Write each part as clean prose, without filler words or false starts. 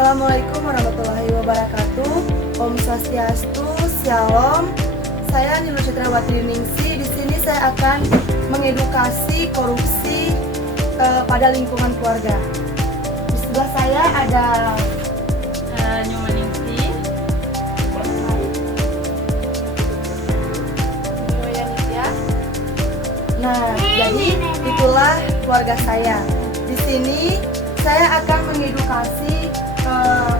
Assalamualaikum warahmatullahi wabarakatuh. Om Swastiastu, Shalom. Saya Nilu Citrawati Ningsi. Di sini saya akan mengedukasi korupsi pada lingkungan keluarga. Di sebelah saya ada Nyoman Ningsi. Nah, jadi itulah keluarga saya. Di sini saya akan mengedukasi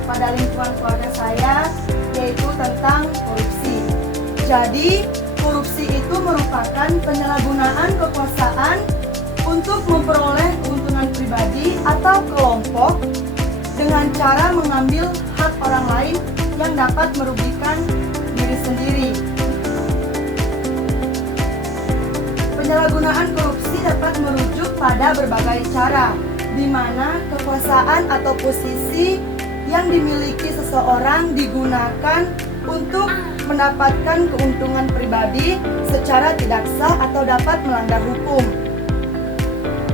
pada lingkungan keluarga saya, yaitu tentang korupsi. Jadi, korupsi itu merupakan penyalahgunaan kekuasaan untuk memperoleh keuntungan pribadi atau kelompok dengan cara mengambil hak orang lain yang dapat merugikan diri sendiri. Penyalahgunaan korupsi dapat merujuk pada berbagai cara, di mana kekuasaan atau posisi yang dimiliki seseorang digunakan untuk mendapatkan keuntungan pribadi secara tidak sah atau dapat melanggar hukum.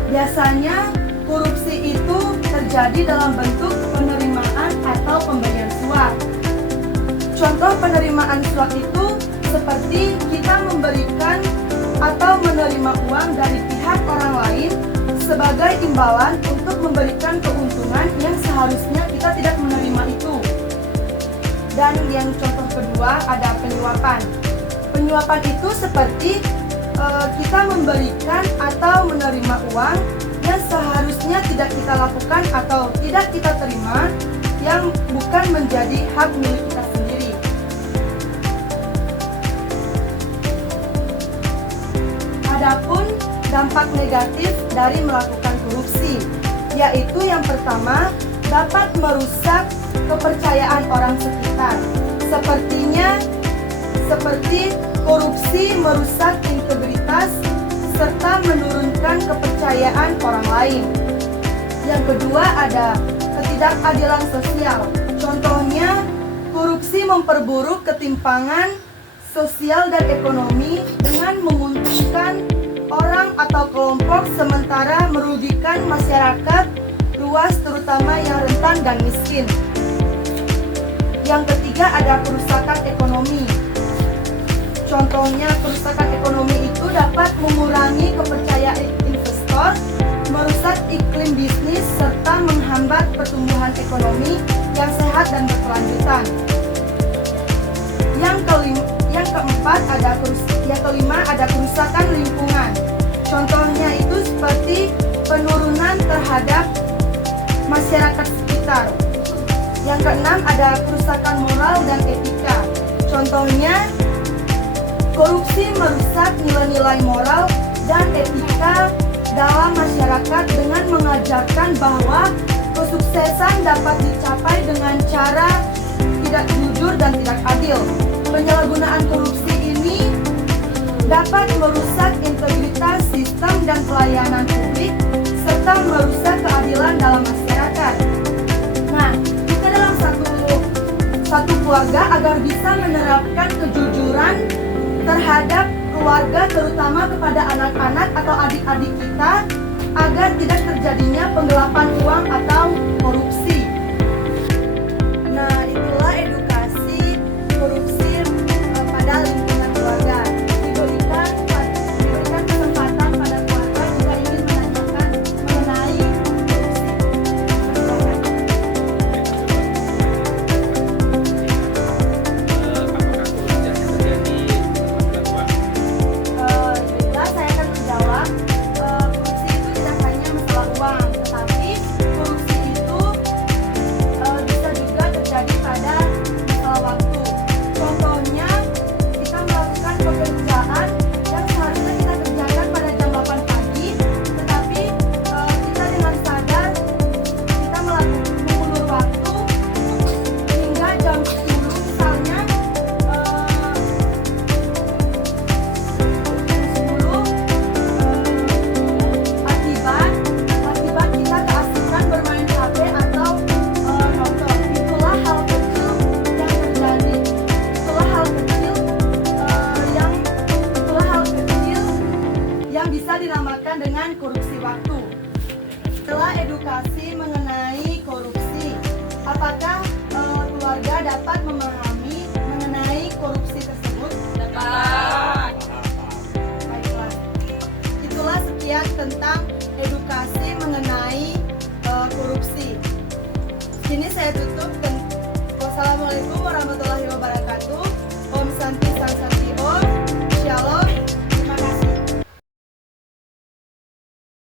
Biasanya korupsi itu terjadi dalam bentuk penerimaan atau pemberian suap. Contoh penerimaan suap itu seperti kita memberikan atau menerima uang dari pihak orang lain sebagai imbalan untuk memberikan keuntungan yang seharusnya kita tidak menerima itu. Dan yang contoh kedua ada penyuapan. Penyuapan itu seperti kita memberikan atau menerima uang yang seharusnya tidak kita lakukan atau tidak kita terima, yang bukan menjadi hak milik kita sendiri. Adapun dampak negatif dari melakukan korupsi, yaitu yang pertama, dapat merusak kepercayaan orang sekitar. Seperti korupsi merusak integritas serta menurunkan kepercayaan orang lain. Yang kedua ada ketidakadilan sosial. Contohnya, korupsi memperburuk ketimpangan sosial dan ekonomi dengan menguntungkan orang atau kelompok sementara merugikan masyarakat luas, terutama yang rentan dan miskin. Yang ketiga ada kerusakan ekonomi. Contohnya, kerusakan ekonomi itu dapat mengurangi kepercayaan investor, merusak iklim bisnis, serta menghambat pertumbuhan ekonomi yang sehat dan berkelanjutan. Yang kelima ada kerusakan lingkungan. Contohnya itu seperti penurunan terhadap masyarakat sekitar. Yang keenam ada kerusakan moral dan etika. Contohnya, korupsi merusak nilai-nilai moral dan etika dalam masyarakat dengan mengajarkan bahwa kesuksesan dapat dicapai dengan cara tidak jujur dan tidak adil. Penyalahgunaan korupsi ini dapat merusak integritas sistem dan pelayanan publik serta merusak keadilan dalam masyarakat. Nah, kita dalam satu keluarga agar bisa menerapkan kejujuran terhadap keluarga, terutama kepada anak-anak atau adik-adik kita, agar tidak terjadinya penggelapan uang atau korupsi. Nah, itulah edukasi korupsi pada lingkungan keluarga. Diberikan kesempatan pada keluarga jika ingin menanyakan mengenai korupsi. Apakah korupsi yang terjadi pada keluarga? Baiklah, saya akan menjawab. Korupsi itu tidak hanya masalah uang, tetapi korupsi itu bisa juga terjadi pada masalah waktu. Contohnya, kita melakukan pekerjaan yang seharusnya kita kerjakan pada jam 8 pagi, tetapi kita dengan sadar kita mengulur waktu hingga jam 10 misalnya. Akibat kita keasikan bermain HP atau nonton. Itulah hal kecil yang terjadi. Itulah hal kecil yang bisa dinamakan dengan korupsi waktu. Setelah edukasi mengenai korupsi, Apakah keluarga dapat memahami mengenai korupsi tersebut? Dapat. Baiklah. Itulah sekian tentang edukasi mengenai korupsi. Sini saya tutup. Wassalamualaikum warahmatullahi wabarakatuh. Om Santi Sang Santi Om. Shalom.